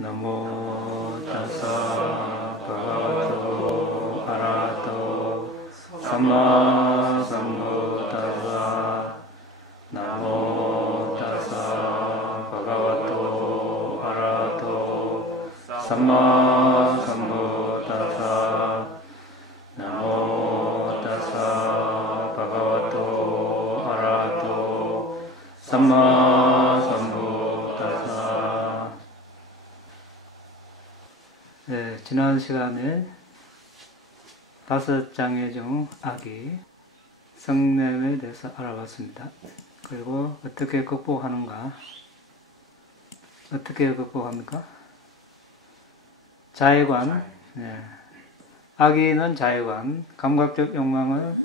나모 타사 바가와토 아라하토 삼마 삼부타사. 나모 타사 바가와토 아라하토 삼마 삼부타사. 나모 타사 바가와토 아라하토 삼마 삼부타사. 네, 지난 시간에 5장의 중 악이 성냄에 대해서 알아봤습니다. 그리고 어떻게 극복하는가? 어떻게 극복합니까? 자해관, 네. 악의는 자해관, 감각적 욕망을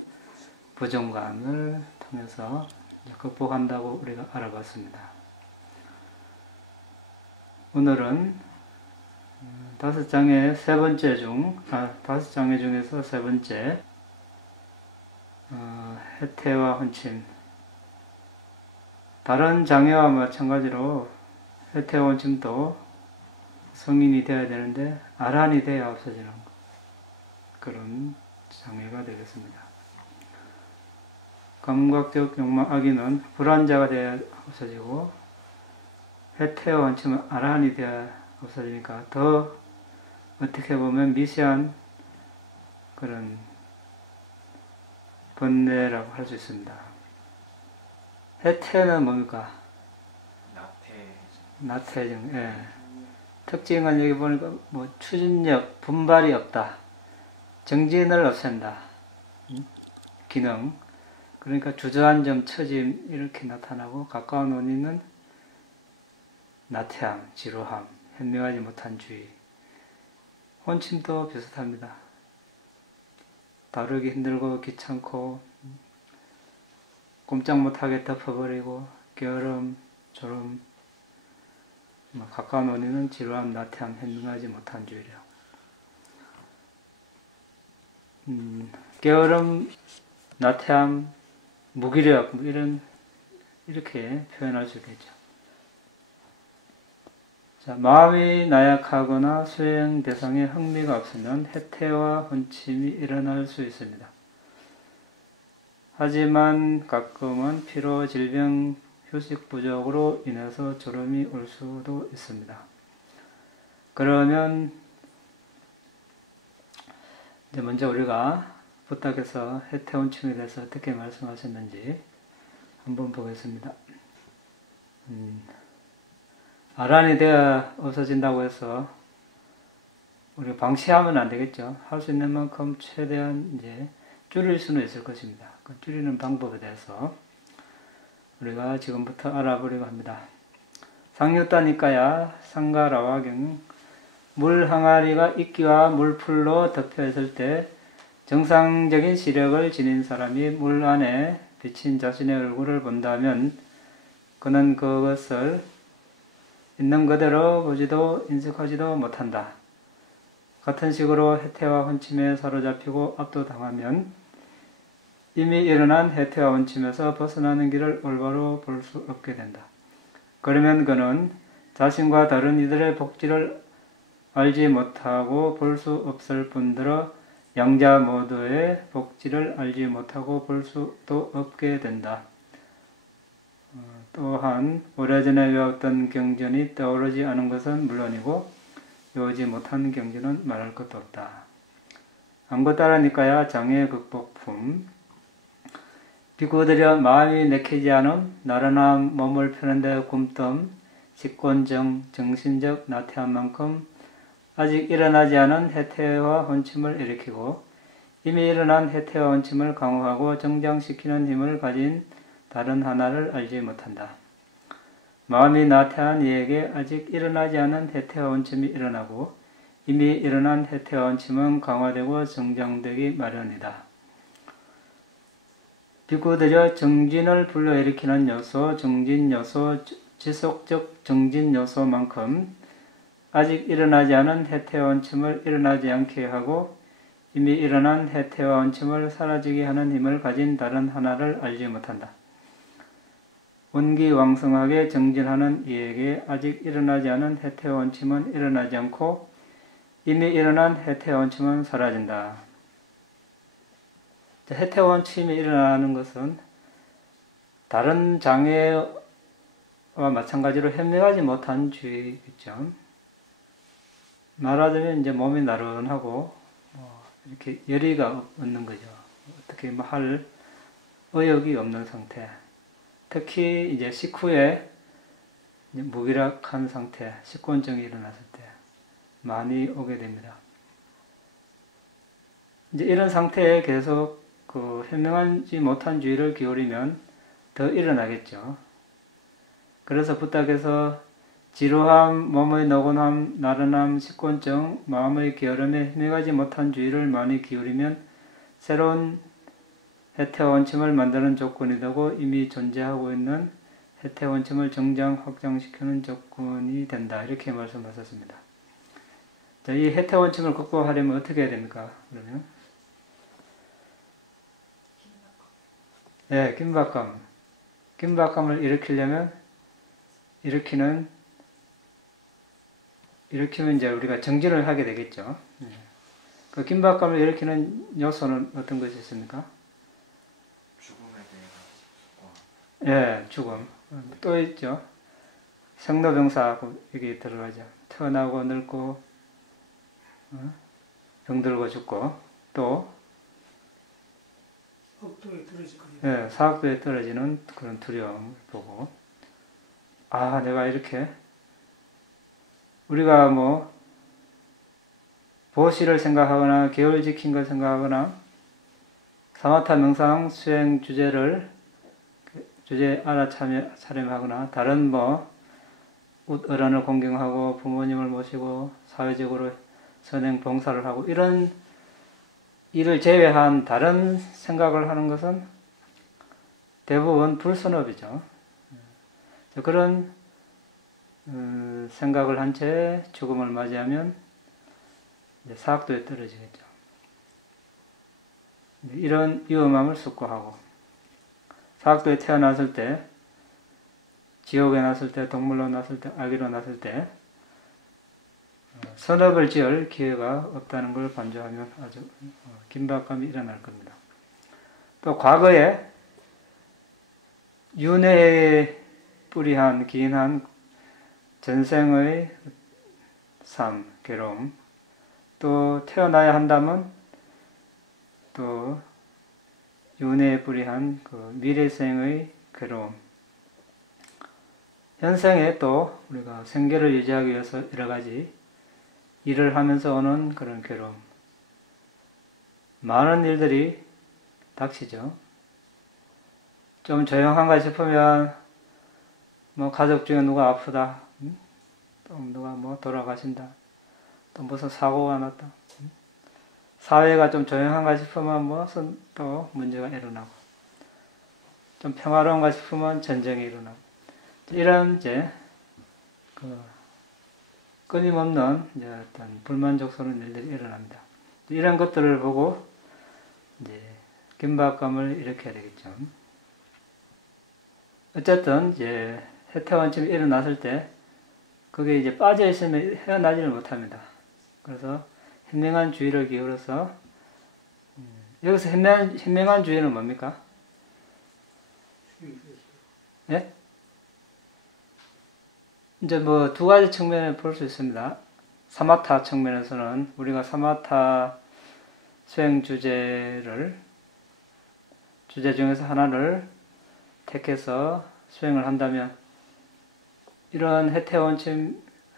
부정관을 통해서 극복한다고 우리가 알아봤습니다. 오늘은 5장의 세 번째 중, 5장의 중에서 세 번째, 해태와 혼침. 다른 장애와 마찬가지로 해태와 혼침도 성인이 되어야 되는데 아란이 되어야 없어지는 그런 장애가 되겠습니다. 감각적 욕망 악의는 불안자가 되어야 없어지고, 해태와 혼침은 아란이 되어야 없어지니까 더 어떻게 보면 미세한 그런 번뇌라고 할 수 있습니다. 해태는 뭡니까? 나태증. 예. 특징은 여기 보니까 뭐 추진력, 분발이 없다. 정진을 없앤다. 기능. 그러니까 주저한 점, 처짐 이렇게 나타나고, 가까운 원인은 나태함, 지루함, 현명하지 못한 주의. 혼침도 비슷합니다. 다루기 힘들고 귀찮고 꼼짝 못하게 덮어버리고 게으름, 졸음. 가까운 원인은 지루함, 나태함, 현명하지 못한 주의력. 게으름, 나태함, 무기력 이렇게 표현할 수 있겠죠. 자, 마음이 나약하거나 수행 대상에 흥미가 없으면 해태와 혼침이 일어날 수 있습니다. 하지만 가끔은 피로, 질병, 휴식 부족으로 인해서 졸음이 올 수도 있습니다. 그러면 이제 먼저 우리가 부탁해서 해태, 혼침에 대해서 어떻게 말씀하셨는지 한번 보겠습니다. 아란이 되어 없어진다고 해서 우리가 방치하면 안 되겠죠. 할 수 있는 만큼 최대한 이제 줄일 수는 있을 것입니다. 그 줄이는 방법에 대해서 우리가 지금부터 알아보려고 합니다. 상유따니까야 상가라와경, 물 항아리가 이끼와 물풀로 덮여 있을 때 정상적인 시력을 지닌 사람이 물 안에 비친 자신의 얼굴을 본다면 그는 그것을 있는 그대로 보지도 인식하지도 못한다. 같은 식으로 해태와 혼침에 사로잡히고 압도당하면 이미 일어난 해태와 혼침에서 벗어나는 길을 올바로 볼 수 없게 된다. 그러면 그는 자신과 다른 이들의 복지를 알지 못하고 볼 수 없을 뿐더러 양자 모두의 복지를 알지 못하고 볼 수도 없게 된다. 또한 오래전에 외웠던 경전이 떠오르지 않은 것은 물론이고 외우지 못한 경전은 말할 것도 없다. 안고 따르니까야 장애 극복품. 비구들여 마음이 내키지 않음, 나른함, 몸을 펴는데 굼뜸, 식곤정, 정신적 나태함만큼 아직 일어나지 않은 해태와 혼침을 일으키고 이미 일어난 해태와 혼침을 강화하고 정장시키는 힘을 가진 다른 하나를 알지 못한다. 마음이 나태한 이에게 아직 일어나지 않은 해태와 혼침이 일어나고 이미 일어난 해태와 혼침은 강화되고 정장되기 마련이다. 비구들여 정진을 불러일으키는 요소, 정진 요소, 지속적 정진 요소만큼 아직 일어나지 않은 해태와 혼침을 일어나지 않게 하고 이미 일어난 해태와 혼침을 사라지게 하는 힘을 가진 다른 하나를 알지 못한다. 원기왕성하게 정진하는 이에게 아직 일어나지 않은 해태원침은 일어나지 않고 이미 일어난 해태원침은 사라진다. 해태원침이 일어나는 것은 다른 장애와 마찬가지로 현명하지 못한 주의겠죠. 말하자면 이제 몸이 나른하고 이렇게 열의가 없는 거죠. 어떻게 뭐 할 의욕이 없는 상태. 특히 이제 식후에 무기력한 상태, 식곤증이 일어났을 때 많이 오게 됩니다. 이제 이런 상태에 계속 현명하지 못한 주의를 기울이면 더 일어나겠죠. 그래서 부탁해서 지루함, 몸의 노곤함, 나른함, 식곤증, 마음의 게으름에 현명하지 못한 주의를 많이 기울이면 새로운 해태원침을 만드는 조건이 되고 이미 존재하고 있는 해태원침을 정장 확장시키는 조건이 된다. 이렇게 말씀하셨습니다. 자, 이 해태원침을 극복하려면 어떻게 해야 됩니까? 그러면 긴박감. 긴박감을 일으키면 이제 우리가 정진을 하게 되겠죠. 그 긴박감을 일으키는 요소는 어떤 것이 있습니까? 죽음. 또 있죠. 생로병사 여기 들어가죠. 태어나고 늙고 병들고 죽고 또 사학도에 떨어지는 그런 두려움을 보고 내가 이렇게 우리가 보시를 생각하거나 계율 지킨 걸 생각하거나 사마타 명상 수행 주제 알아차림하거나 다른 어른을 공경하고 부모님을 모시고 사회적으로 선행 봉사를 하고 이런 일을 제외한 다른 생각을 하는 것은 대부분 불선업이죠. 그런 생각을 한 채 죽음을 맞이하면 이제 사학도에 떨어지겠죠. 이런 위험함을 숙고하고 사학도에 태어났을 때, 지옥에 났을 때, 동물로 났을 때, 아기로 났을 때 선업을 지을 기회가 없다는 걸 반조하면 아주 긴박감이 일어날 겁니다. 또 과거에 윤회에 뿌리한 기인한 전생의 삶, 괴로움, 또 태어나야 한다면 또 윤회에 뿌리한 미래생의 괴로움, 현생에 또 우리가 생계를 유지하기 위해서 여러 가지 일을 하면서 오는 그런 괴로움, 많은 일들이 닥치죠. 좀 조용한가 싶으면 가족 중에 누가 아프다, 또 누가 돌아가신다, 또 무슨 사고가 났다, 사회가 좀 조용한가 싶으면 무슨 또 문제가 일어나고, 좀 평화로운가 싶으면 전쟁이 일어나고, 이런 이제 끊임없는 이제 어떤 불만족스러운 일들이 일어납니다. 이런 것들을 보고 이제 긴박감을 일으켜야 되겠죠. 어쨌든 이제 해태원침이 일어났을 때 그게 이제 빠져 있으면 헤어나지를 못합니다. 그래서 현명한 주의를 기울여서 여기서 현명한 주의는 뭡니까? 예? 이제 두 가지 측면을 볼 수 있습니다. 사마타 측면에서는 우리가 사마타 수행 주제 중에서 하나를 택해서 수행을 한다면 이런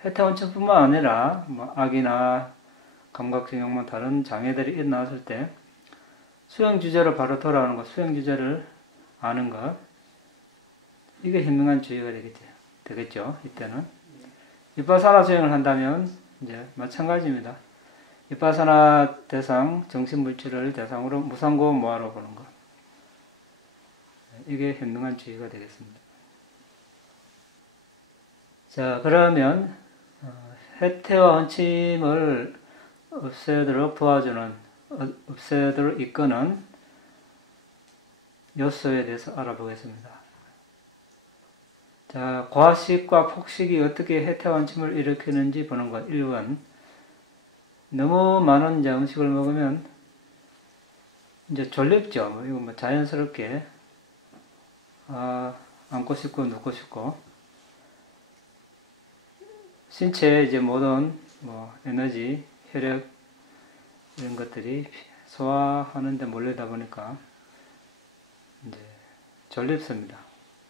해태원침뿐만 아니라 악이나 감각증형만 다른 장애들이 일어났을 때 수행 주제로 바로 돌아오는 것, 수행 주제를 아는 것, 이게 현명한 주의가 되겠죠. 이때는 비파사나 수행을 한다면 이제 마찬가지입니다. 비파사나 대상, 정신물질을 대상으로 무상고 모아로 보는 것, 이게 현명한 주의가 되겠습니다. 자, 그러면 해태와 원침을 없애도록 도와주는, 없애도록 이끄는 요소에 대해서 알아보겠습니다. 자, 과식과 폭식이 어떻게 해태원침을 일으키는지 보는 것. 1번. 너무 많은 이제 음식을 먹으면 이제 졸립죠. 이거 뭐 자연스럽게 앉고 싶고 눕고 싶고, 신체의 이제 모든 뭐 에너지, 혈액 이런 것들이 소화하는데 몰리다 보니까 이제 졸립습니다.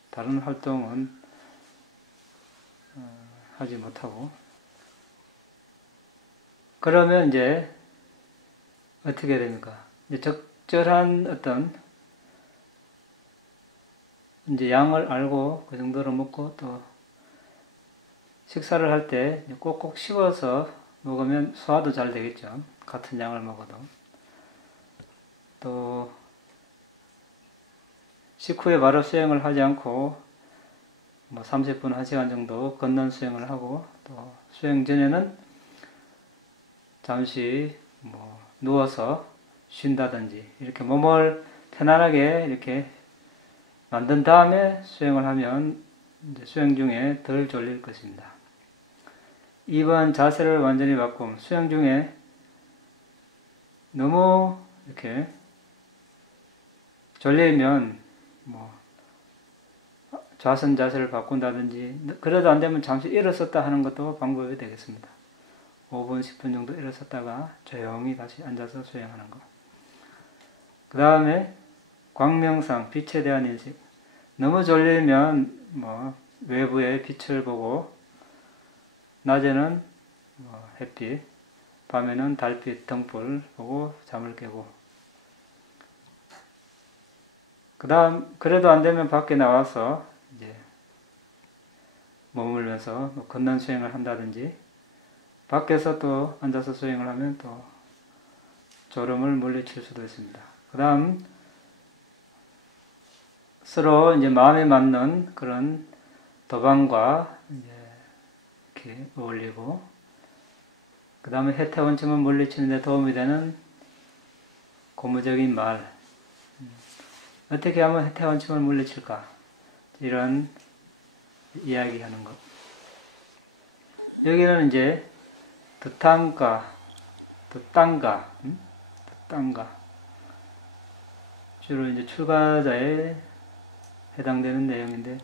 다른 활동은 하지 못하고. 그러면 이제 어떻게 됩니까? 이제 적절한 어떤 이제 양을 알고 그 정도로 먹고, 또 식사를 할 때 꼭꼭 씹어서 먹으면 소화도 잘 되겠죠. 같은 양을 먹어도. 또 식후에 바로 수행을 하지 않고 뭐 30분, 1시간 정도 걷는 수행을 하고, 또 수행 전에는 잠시 뭐 누워서 쉰다든지 이렇게 몸을 편안하게 이렇게 만든 다음에 수행을 하면 이제 수행 중에 덜 졸릴 것입니다. 2번 자세를 완전히 바꿈. 수행 중에 너무 이렇게 졸리면 뭐 좌선 자세를 바꾼다든지, 그래도 안 되면 잠시 일어섰다 하는 것도 방법이 되겠습니다. 5분, 10분 정도 일어섰다가 조용히 다시 앉아서 수행하는 것. 그 다음에 광명상, 빛에 대한 인식. 너무 졸리면 뭐 외부의 빛을 보고, 낮에는 뭐 햇빛, 밤에는 달빛, 등불 보고 잠을 깨고, 그 다음 그래도 안 되면 밖에 나와서 이제 머물면서 뭐 걷는 수행을 한다든지, 밖에서 또 앉아서 수행을 하면 또 졸음을 물리칠 수도 있습니다. 그 다음 서로 이제 마음에 맞는 그런 도방과 이제 이렇게 어울리고, 그 다음에 해태원침을 물리치는 데 도움이 되는 고무적인 말. 어떻게 하면 해태원침을 물리칠까? 이런 이야기하는 것. 여기는 이제 뜻땅가 주로 이제 출가자에 해당되는 내용인데,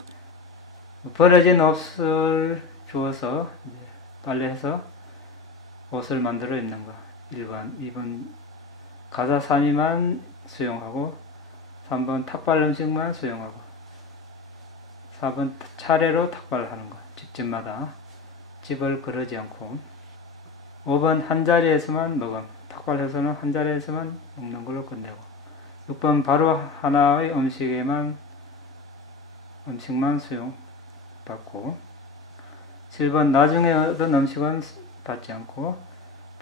버려진 옷을 주워서 이제 빨래해서 옷을 만들어 입는 거. 1번, 2번 가사사니만 수용하고, 3번 탁발 음식만 수용하고, 4번 차례로 탁발하는 거. 집집마다 집을 거르지 않고. 5번 한 자리에서만 먹음. 탁발해서는 한 자리에서만 먹는 걸로 끝내고. 6번 바로 하나의 음식만 수용받고. 7번 나중에 얻은 음식은 받지 않고.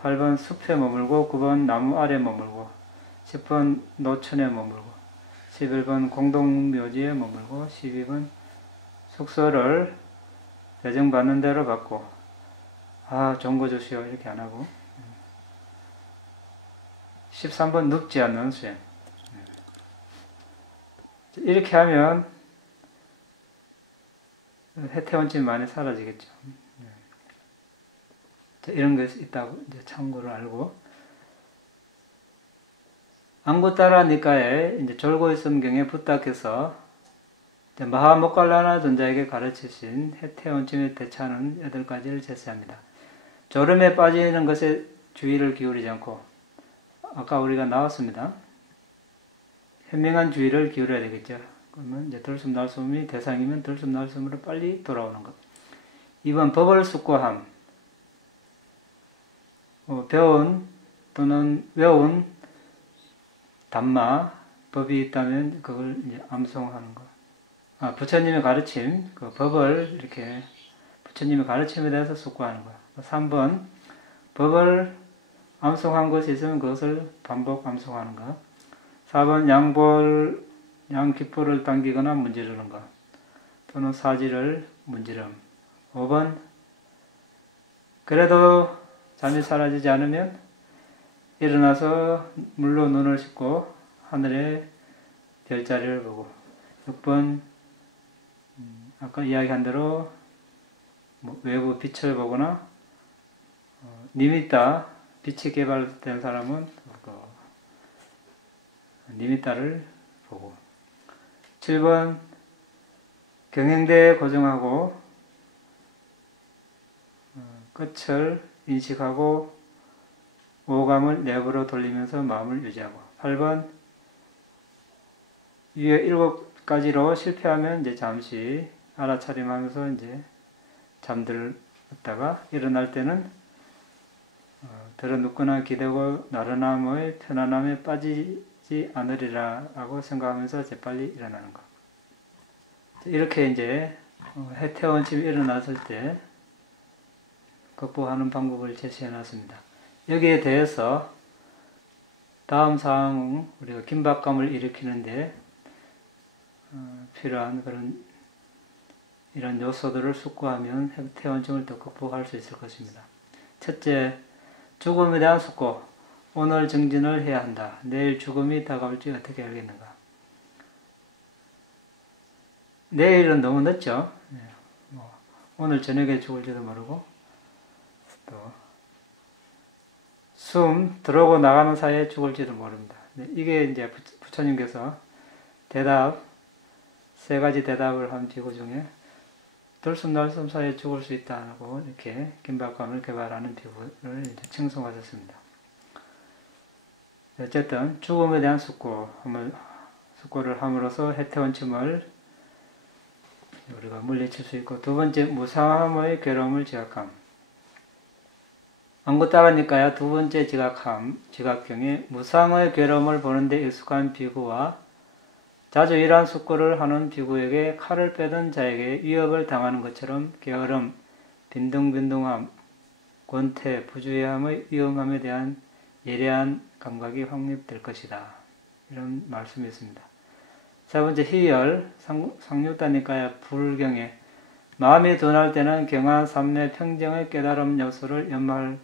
8번 숲에 머물고, 9번 나무 아래 머물고, 10번 노천에 머물고, 11번 공동묘지에 머물고, 12번 숙소를 배정받는 대로 받고, 좋은 거 주시오 이렇게 안 하고, 13번 늙지 않는 수행. 이렇게 하면 해태원침이 많이 사라지겠죠. 이런 것이 있다고 이제 참고를 알고, 안구따라 니까에 이제 졸고의 성경에 부탁해서 마하모칼라나 존자에게 가르치신 해태원침에 대처하는 8가지를 제시합니다. 졸음에 빠지는 것에 주의를 기울이지 않고, 아까 우리가 나왔습니다. 현명한 주의를 기울여야 되겠죠. 그러면 이제 들숨날숨이 대상이면 들숨날숨으로 빨리 돌아오는 것. 2번 법을 숙고함. 배운 또는 외운 담마, 법이 있다면 그걸 이제 암송하는 것. 부처님의 가르침, 그 법을 이렇게 부처님의 가르침에 대해서 숙고하는 것. 3번 법을 암송한 것이 있으면 그것을 반복 암송하는 것. 4번 양깃불을 당기거나 문지르는 것, 또는 사지를 문지름. 5번 그래도 잠이 사라지지 않으면 일어나서 물로 눈을 씻고 하늘의 별자리를 보고. 6번 아까 이야기한 대로 뭐 외부 빛을 보거나 니미따, 빛이 개발된 사람은 그 니미따를 보고. 7번 경행대에 고정하고 끝을 인식하고 오감을 내부로 돌리면서 마음을 유지하고. 8번 위에 7가지로 실패하면 이제 잠시 알아차림하면서 이제 잠들었다가 일어날 때는 들어눕거나 기대고 나른함의 편안함에 빠지지 않으리라 하고 생각하면서 재빨리 일어나는 것. 이렇게 이제 해태원침이 일어났을 때 극복하는 방법을 제시해 놨습니다. 여기에 대해서 다음 사항은 우리가 긴박감을 일으키는데 필요한 그런 이런 요소들을 숙고하면 해태원증을 더 극복할 수 있을 것입니다. 첫째, 죽음에 대한 숙고. 오늘 정진을 해야 한다. 내일 죽음이 다가올지 어떻게 알겠는가. 내일은 너무 늦죠. 오늘 저녁에 죽을지도 모르고 또 숨 들어오고 나가는 사이에 죽을지도 모릅니다. 이게 이제 부처님께서 대답, 3가지 대답을 한 비구 중에 들숨날숨 사이에 죽을 수 있다고 이렇게 긴박감을 개발하는 비구를 이제 칭송하셨습니다. 어쨌든 죽음에 대한 숙고를 함으로써 해태원침을 우리가 물리칠 수 있고, 두 번째 무상함의 괴로움을 지각함. 안구따라니까야 두 번째 지각경에 무상의 괴로움을 보는데 익숙한 비구와 자주 이러한 숙고를 하는 비구에게 칼을 빼던 자에게 위협을 당하는 것처럼 게으름, 빈둥빈둥함, 권태, 부주의함의 위험함에 대한 예리한 감각이 확립될 것이다. 이런 말씀이 있습니다. 세 번째 희열, 상육다니까야 불경에 마음이 둔할 때는 경한 삼매 평정의 깨달음 요소를 연마할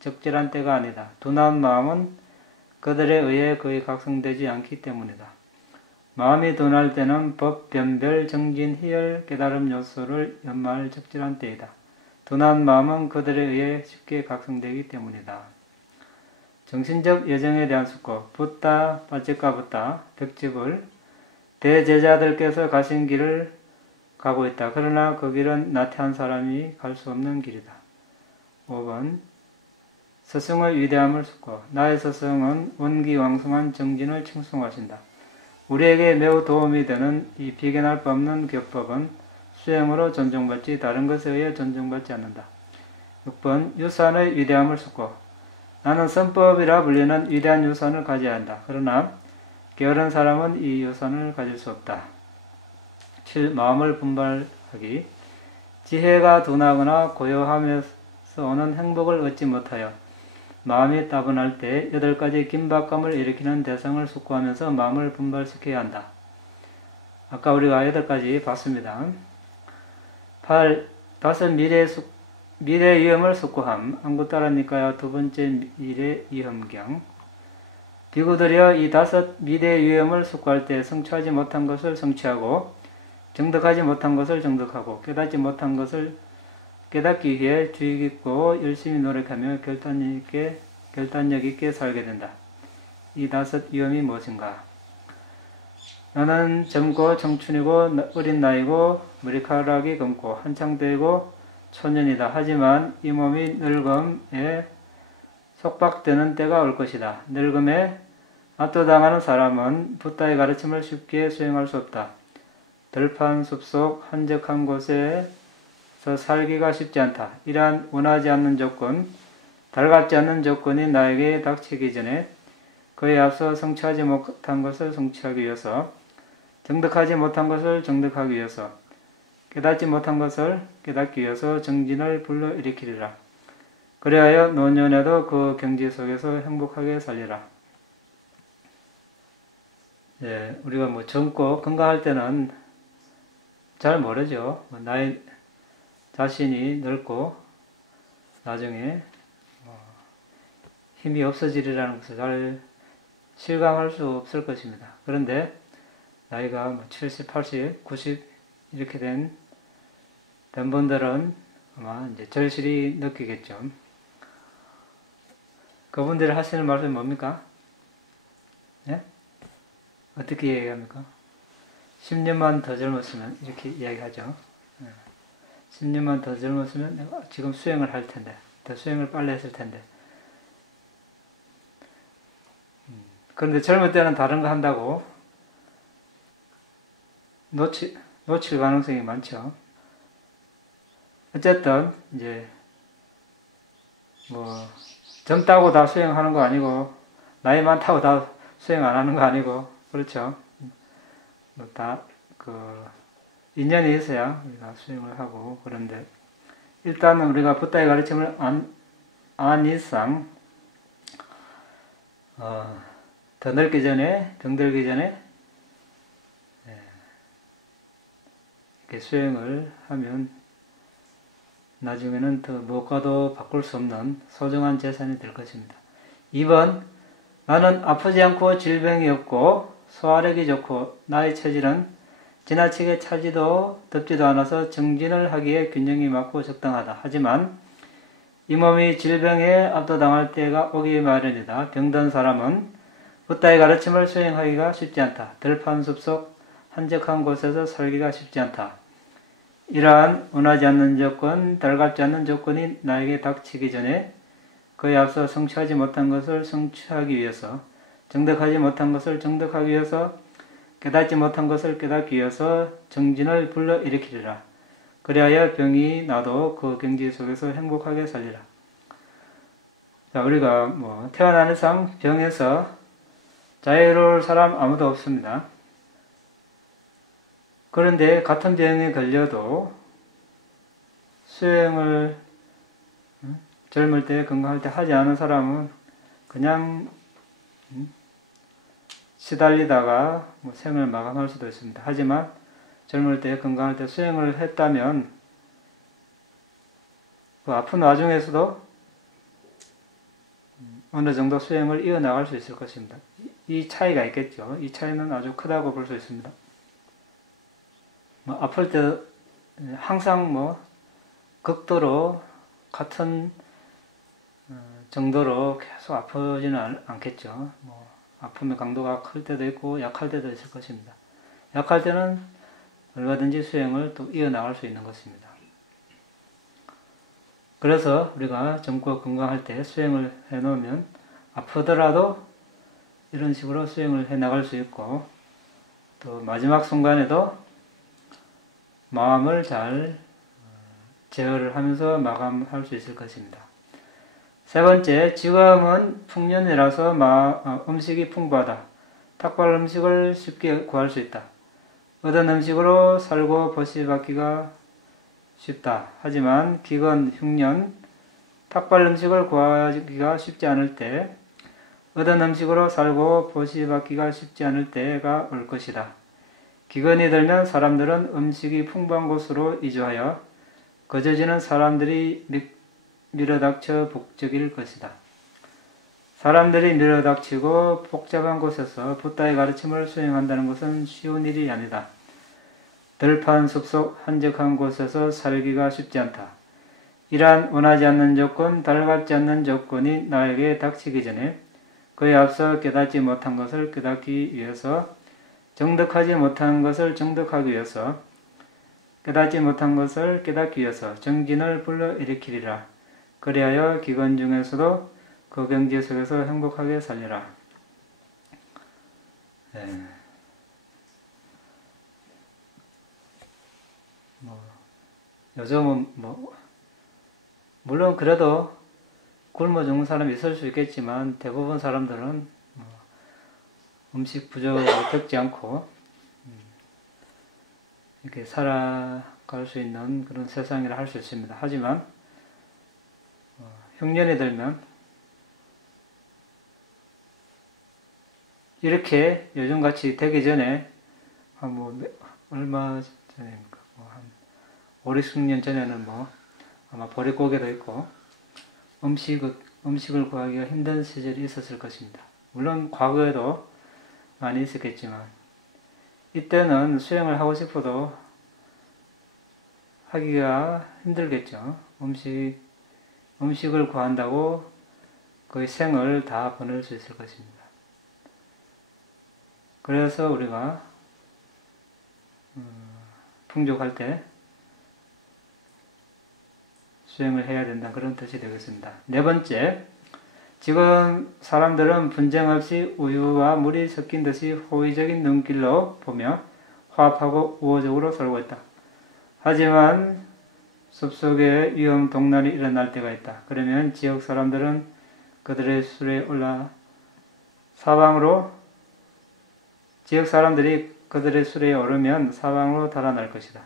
적절한 때가 아니다. 둔한 마음은 그들에 의해 거의 각성되지 않기 때문이다. 마음이 둔할 때는 법, 변별, 정진, 희열, 깨달음 요소를 연마할 적절한 때이다. 둔한 마음은 그들에 의해 쉽게 각성되기 때문이다. 정신적 여정에 대한 숙고. 붓다, 빠찌까 붓다, 벽집을 대제자들께서 가신 길을 가고 있다. 그러나 그 길은 나태한 사람이 갈 수 없는 길이다. 5번 스승의 위대함을 숙고. 나의 스승은 원기왕성한 정진을 칭송하신다. 우리에게 매우 도움이 되는 이 비견할 수 없는 교법은 수행으로 존중받지 다른 것에 의해 존중받지 않는다. 6번 유산의 위대함을 숙고. 나는 선법이라 불리는 위대한 유산을 가져야 한다. 그러나 게으른 사람은 이 유산을 가질 수 없다. 7. 마음을 분발하기. 지혜가 둔하거나 고요함에서 오는 행복을 얻지 못하여 마음이 따분할 때 8가지 긴박감을 일으키는 대상을 숙고하면서 마음을 분발시켜야 한다. 아까 우리가 8가지 봤습니다. 8. 다섯 미래 위험을 숙고함. 안구따라니까요. 두 번째 미래 위험경. 비구들이여 이 5 미래 위험을 숙고할 때 성취하지 못한 것을 성취하고 정득하지 못한 것을 정득하고 깨닫지 못한 것을 깨닫기 위해 주의 깊고 열심히 노력하며 결단력 있게 살게 된다. 이 5 위험이 무엇인가? 너는 젊고 청춘이고 어린 나이고 머리카락이 검고 한창 되고 초년이다. 하지만 이 몸이 늙음에 속박되는 때가 올 것이다. 늙음에 압도당하는 사람은 붓다의 가르침을 쉽게 수행할 수 없다. 들판 숲속 한적한 곳에서 살기가 쉽지 않다. 이러한 원하지 않는 조건, 달갑지 않는 조건이 나에게 닥치기 전에 그에 앞서 성취하지 못한 것을 성취하기 위해서, 정득하지 못한 것을 정득하기 위해서, 깨닫지 못한 것을 깨닫기 위해서 정진을 불러일으키리라. 그리하여 노년에도 그 경지 속에서 행복하게 살리라. 예, 우리가 뭐 젊고 건강할 때는 잘 모르죠. 나의 자신이 늙고 나중에 힘이 없어지리라는 것을 잘 실감할 수 없을 것입니다. 그런데 나이가 70, 80, 90 이렇게 된 된 분들은 아마 이제 절실히 느끼겠죠. 그분들이 하시는 말씀이 뭡니까? 예? 어떻게 얘기합니까? 10년만 더 젊었으면 이렇게 이야기하죠. 10년만 더 젊었으면 내가 지금 수행을 할 텐데, 더 수행을 빨리 했을 텐데. 그런데 젊을 때는 다른 거 한다고 놓칠 가능성이 많죠. 어쨌든 이제 뭐 젊다고 다 수행하는 거 아니고 나이 많다고 다 수행 안 하는 거 아니고 그렇죠. 뭐 다 그 인연이 있어야 우리가 수행을 하고 그런데 일단은 우리가 붓다의 가르침을 안 이상 더 넓기 전에 병들기 전에 이렇게 수행을 하면 나중에는 더 무엇과도 바꿀 수 없는 소중한 재산이 될 것입니다. 2번 나는 아프지 않고 질병이 없고 소화력이 좋고 나의 체질은 지나치게 차지도 덥지도 않아서 정진을 하기에 균형이 맞고 적당하다. 하지만 이 몸이 질병에 압도당할 때가 오기 마련이다. 병든 사람은 붓다의 가르침을 수행하기가 쉽지 않다. 들판 숲속 한적한 곳에서 살기가 쉽지 않다. 이러한 원하지 않는 조건, 달갑지 않는 조건이 나에게 닥치기 전에 그에 앞서 성취하지 못한 것을 성취하기 위해서, 정득하지 못한 것을 정득하기 위해서, 깨닫지 못한 것을 깨닫기 위해서 정진을 불러일으키리라. 그리하여 병이 나도 그 경지 속에서 행복하게 살리라. 자, 우리가 뭐 태어난 이상 병에서 자유로울 사람 아무도 없습니다. 그런데 같은 병에 걸려도 수행을 젊을 때 건강할 때 하지 않은 사람은 그냥 시달리다가 뭐 생을 마감할 수도 있습니다. 하지만 젊을 때 건강할 때 수행을 했다면 그 아픈 와중에서도 어느 정도 수행을 이어나갈 수 있을 것입니다. 이 차이가 있겠죠. 이 차이는 아주 크다고 볼 수 있습니다. 뭐 아플 때 항상 뭐 극도로 같은 정도로 계속 아프지는 않겠죠. 뭐 아픔의 강도가 클 때도 있고 약할 때도 있을 것입니다. 약할 때는 얼마든지 수행을 또 이어나갈 수 있는 것입니다. 그래서 우리가 젊고 건강할 때 수행을 해놓으면 아프더라도 이런 식으로 수행을 해나갈 수 있고 또 마지막 순간에도 마음을 잘 제어를 하면서 마감할 수 있을 것입니다. 세 번째, 지금은 풍년이라서 음식이 풍부하다. 탁발 음식을 쉽게 구할 수 있다. 얻은 음식으로 살고 벗이 받기가 쉽다. 하지만 기근, 흉년, 탁발 음식을 구하기가 쉽지 않을 때, 얻은 음식으로 살고 벗이 받기가 쉽지 않을 때가 올 것이다. 기근이 들면 사람들은 음식이 풍부한 곳으로 이주하여 거저지는 사람들이 밀어닥쳐 북적일 것이다. 사람들이 밀어닥치고 복잡한 곳에서 붓다의 가르침을 수행한다는 것은 쉬운 일이 아니다. 들판 숲속 한적한 곳에서 살기가 쉽지 않다. 이러한 원하지 않는 조건, 달갑지 않는 조건이 나에게 닥치기 전에 그에 앞서 깨닫지 못한 것을 깨닫기 위해서, 정득하지 못한 것을 정득하기 위해서, 깨닫지 못한 것을 깨닫기 위해서 정진을 불러일으키리라. 그리하여 기근 중에서도 그 경지 속에서 행복하게 살리라. 요즘은 물론 그래도 굶어 죽는 사람이 있을 수 있겠지만 대부분 사람들은 음식 부족을 겪지 않고 이렇게 살아갈 수 있는 그런 세상이라 할 수 있습니다. 하지만 흉년이 들면 이렇게 요즘같이 되기 전에 얼마 전입니까? 한 5, 60년 전에는 아마 보릿고개도 있고 음식을 구하기가 힘든 시절이 있었을 것입니다. 물론 과거에도 많이 있었겠지만 이때는 수행을 하고 싶어도 하기가 힘들겠죠. 음식을 구한다고 거의 생을 다 보낼 수 있을 것입니다. 그래서 우리가 풍족할 때 수행을 해야 된다, 그런 뜻이 되겠습니다. 네 번째, 지금 사람들은 분쟁 없이 우유와 물이 섞인 듯이 호의적인 눈길로 보며 화합하고 우호적으로 살고 있다. 하지만 숲속에 위험 동란이 일어날 때가 있다. 그러면 지역 사람들은 그들의 수레에 올라 지역 사람들이 그들의 수레에 오르면 사방으로 달아날 것이다.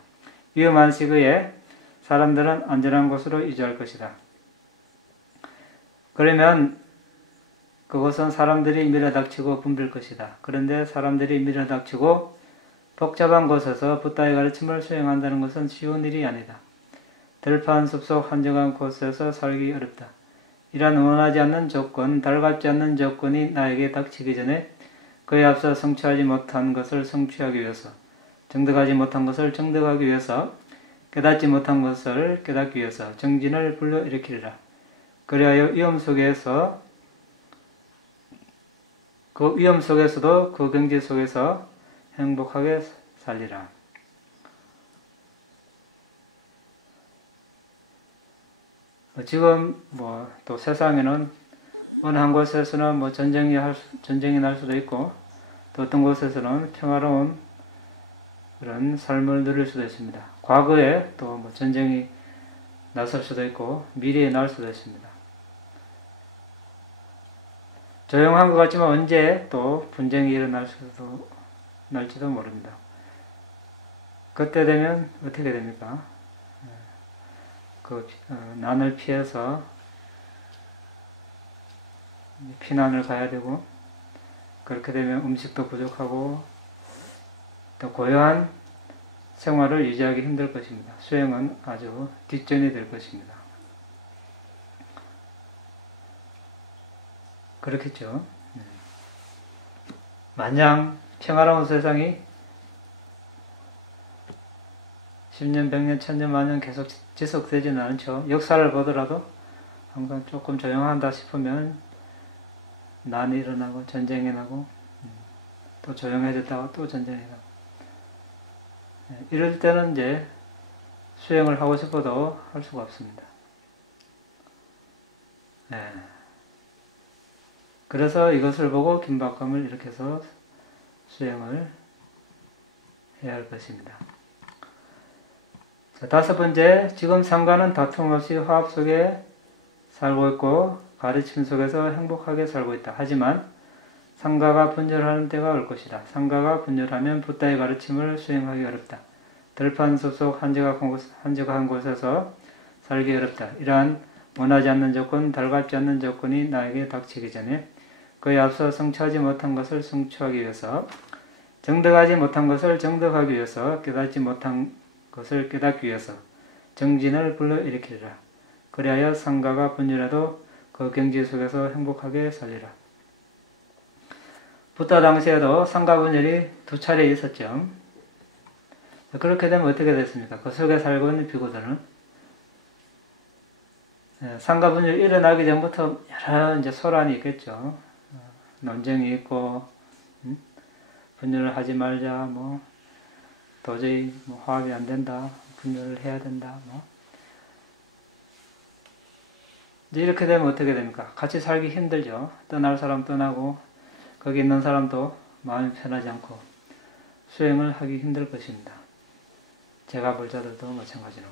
위험한 시기에 사람들은 안전한 곳으로 이주할 것이다. 그러면 그곳은 사람들이 밀어닥치고 붐빌 것이다. 그런데 사람들이 밀어닥치고 복잡한 곳에서 붓다의 가르침을 수행한다는 것은 쉬운 일이 아니다. 들판 숲속 한적한 곳에서 살기 어렵다. 이러한 원하지 않는 조건, 달갑지 않는 조건이 나에게 닥치기 전에 그에 앞서 성취하지 못한 것을 성취하기 위해서, 정득하지 못한 것을 정득하기 위해서, 깨닫지 못한 것을 깨닫기 위해서 정진을 불러일으키리라. 그리하여 위험 속에서도 그 경지 속에서 행복하게 살리라. 지금 또 세상에는 어느 한 곳에서는 전쟁이 날 수도 있고, 또 어떤 곳에서는 평화로운 그런 삶을 누릴 수도 있습니다. 과거에 또 전쟁이 났을 수도 있고, 미래에 날 수도 있습니다. 조용한 것 같지만 언제 또 분쟁이 날지도 모릅니다. 그때 되면 어떻게 됩니까? 난을 피해서 피난을 가야 되고, 그렇게 되면 음식도 부족하고 또 고요한 생활을 유지하기 힘들 것입니다. 수행은 아주 뒷전이 될 것입니다. 그렇겠죠. 마냥 평화로운 세상이 10년, 100년, 1000년, 만년 계속 지속되지는 않죠. 역사를 보더라도 항상 조금 조용한다 싶으면 난이 일어나고 전쟁이 나고, 또 조용해졌다가 또 전쟁이 나고, 이럴 때는 이제 수행을 하고 싶어도 할 수가 없습니다. 그래서 이것을 보고 긴박감을 일으켜서 수행을 해야 할 것입니다. 자, 다섯 번째, 지금 상가는 다툼 없이 화합 속에 살고 있고 가르침 속에서 행복하게 살고 있다. 하지만 상가가 분열하는 때가 올 것이다. 상가가 분열하면 붓다의 가르침을 수행하기 어렵다. 들판 숲속 한적한 곳에서 살기 어렵다. 이러한 원하지 않는 조건, 달갑지 않는 조건이 나에게 닥치기 전에 그에 앞서 성취하지 못한 것을 성취하기 위해서, 정득하지 못한 것을 정득하기 위해서, 깨닫지 못한 것을 깨닫기 위해서 정진을 불러일으키리라. 그리하여 상가가 분열해도 그 경지 속에서 행복하게 살리라. 붓다 당시에도 상가 분열이 2차례 있었죠. 그렇게 되면 어떻게 됐습니까? 그 속에 살고 있는 비구들은 상가 분열이 일어나기 전부터 여러 이제 소란이 있겠죠. 논쟁이 있고, 분열을 하지 말자, 도저히 화합이 안 된다, 분열을 해야 된다, 이제 이렇게 되면 어떻게 됩니까? 같이 살기 힘들죠. 떠날 사람 떠나고, 거기 있는 사람도 마음이 편하지 않고, 수행을 하기 힘들 것입니다. 제가 볼 자들도 마찬가지로.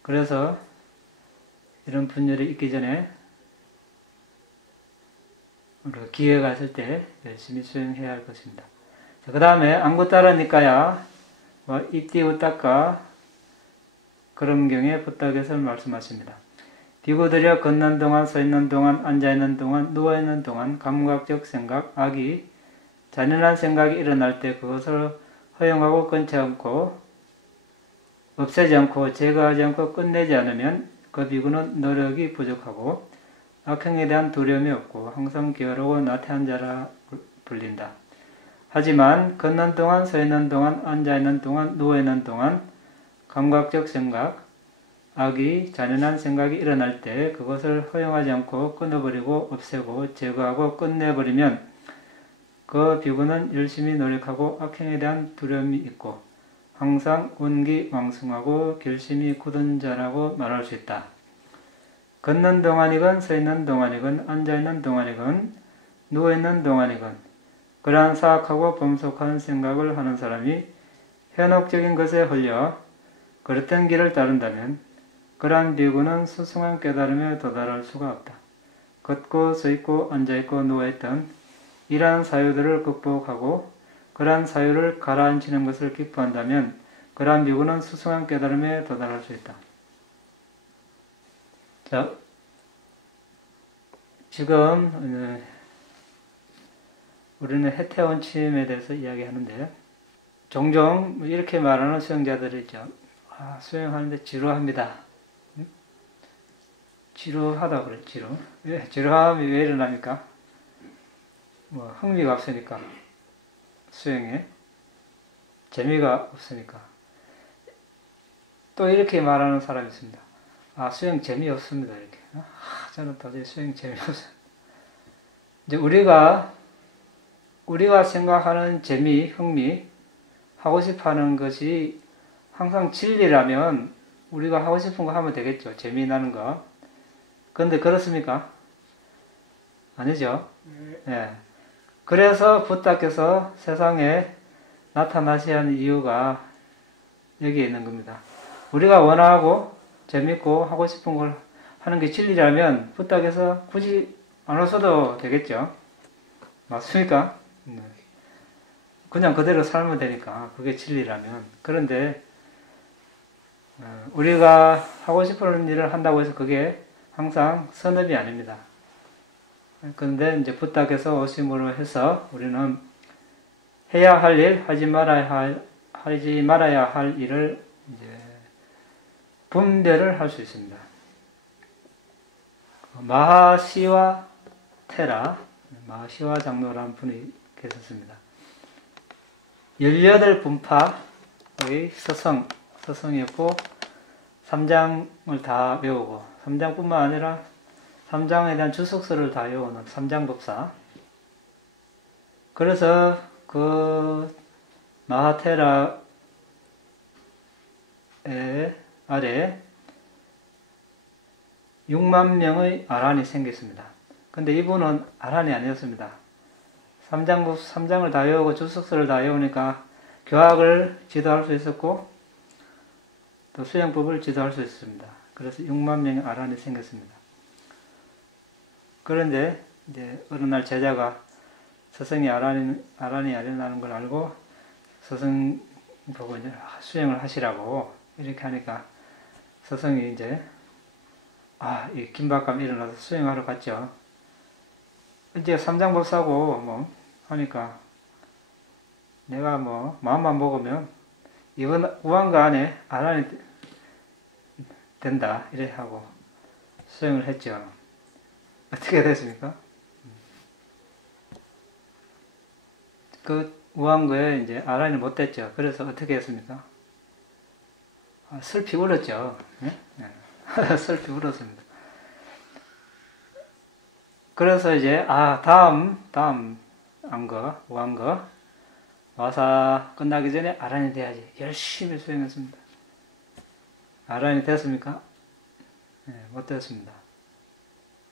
그래서, 이런 분열이 있기 전에, 우리가 기회가 있을 때 열심히 수행해야 할 것입니다. 그 다음에 안구따라니까야 이띠우따까 그런 경에 부탁에서 말씀하십니다. 비구들여 걷는 동안, 서 있는 동안, 앉아 있는 동안, 누워 있는 동안 감각적 생각, 악이 잔인한 생각이 일어날 때 그것을 허용하고 끊지 않고 없애지 않고 제거하지 않고 끝내지 않으면 그 비구는 노력이 부족하고 악행에 대한 두려움이 없고 항상 게으르고 나태한 자라 불린다. 하지만 걷는 동안, 서 있는 동안, 앉아 있는 동안, 누워 있는 동안 감각적 생각, 악의, 잔인한 생각이 일어날 때 그것을 허용하지 않고 끊어버리고 없애고 제거하고 끝내버리면 그 비구는 열심히 노력하고 악행에 대한 두려움이 있고 항상 원기왕성하고 결심이 굳은 자라고 말할 수 있다. 걷는 동안이건 서있는 동안이건 앉아있는 동안이건 누워있는 동안이건 그러한 사악하고 범속한 생각을 하는 사람이 현혹적인 것에 홀려 그릇된 길을 따른다면 그러한 비구는 수승한 깨달음에 도달할 수가 없다. 걷고 서있고 앉아있고 누워있던 이러한 사유들을 극복하고 그러한 사유를 가라앉히는 것을 기뻐한다면 그러한 비구는 수승한 깨달음에 도달할 수 있다. 자, 지금 우리는 해태원침에 대해서 이야기하는데 종종 이렇게 말하는 수행자들이 있죠. 수행하는데 지루합니다. 지루하다 그래, 지루. 왜? 지루함이 왜 일어납니까? 흥미가 없으니까. 수행에. 재미가 없으니까. 또 이렇게 말하는 사람이 있습니다. 수행 재미없습니다. 이렇게. 저는 도저히 수행 재미없어요. 이제 우리가 생각하는 재미, 흥미, 하고 싶어 하는 것이 항상 진리라면 우리가 하고 싶은 거 하면 되겠죠. 재미나는 거. 그런데 그렇습니까? 아니죠. 예. 그래서 부탁께서 세상에 나타나셔야 하는 이유가 여기에 있는 겁니다. 우리가 원하고 재밌고 하고 싶은 걸 하는 게 진리라면 부탁해서 굳이 안 오셔도 되겠죠. 맞습니까? 그냥 그대로 살면 되니까 그게 진리라면. 그런데 우리가 하고 싶은 일을 한다고 해서 그게 항상 선업이 아닙니다. 그런데 이제 부탁해서 오심으로 해서 우리는 해야 할 일, 하지 말아야 할 일을 이제 분별을 할 수 있습니다. 마하시와 테라, 마하시와 장로라는 분이 계셨습니다. 18분파의 서성이었고 3장을 다 외우고 3장뿐만 아니라 3장에 대한 주석서를 다 외우는 3장법사. 그래서 그 마하테라의 아래 6만 명의 아란이 생겼습니다. 근데 이분은 아란이 아니었습니다. 3장을 다 외우고 주석서를 다 외우니까 교학을 지도할 수 있었고 또 수행법을 지도할 수 있습니다. 그래서 6만 명의 아란이 생겼습니다. 그런데 이제 어느 날 제자가 스승이 아란이 아니라는 걸 알고 스승 보고 이제 수행을 하시라고 이렇게 하니까 스승이 이제 이 긴박감이 일어나서 수행하러 갔죠. 이제 삼장법사고 하니까 내가 마음만 먹으면 이번 우한가 안에 아란이 된다 이래 하고 수행을 했죠. 어떻게 됐습니까? 그 우한거에 이제 아란이 못 됐죠. 그래서 어떻게 했습니까? 슬피 울었죠. 네? 슬피 울었습니다. 그래서 이제 다음 안거 우한거 와사 끝나기 전에 아란이 돼야지 열심히 수행했습니다. 아란이 됐습니까? 네, 못 됐습니다.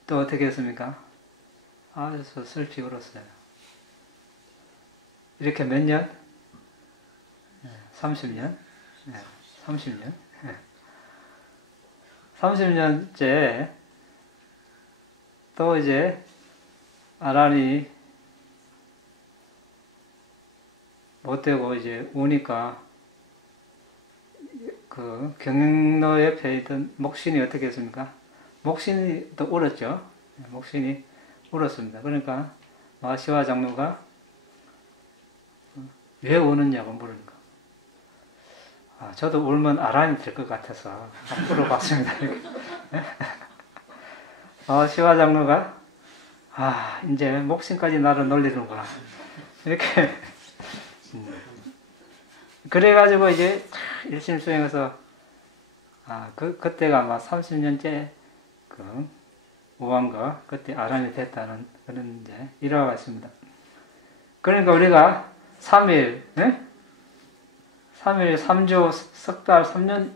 또 어떻게 했습니까? 아주 슬피 울었어요. 이렇게 몇 년? 30년? 30년? 30년째 또 이제 아란이 못되고 이제 우니까 그 경로 옆에 있던 목신이 어떻게 했습니까? 목신이 또 울었죠. 목신이 울었습니다. 그러니까 마시와 장로가 왜 우느냐고 물으니까 저도 울면 아란이 될 것 같아서 물어봤습니다. 마시와 장로가 이제 목신까지 나를 놀리는구나 이렇게 그래가지고 이제 열심히 수행해서 그때가 아마 30년째 그 오한거 그때 아란이 됐다는 그런 이제 일화가 있습니다. 그러니까 우리가 3일, 네? 3일, 3주, 석 달, 3년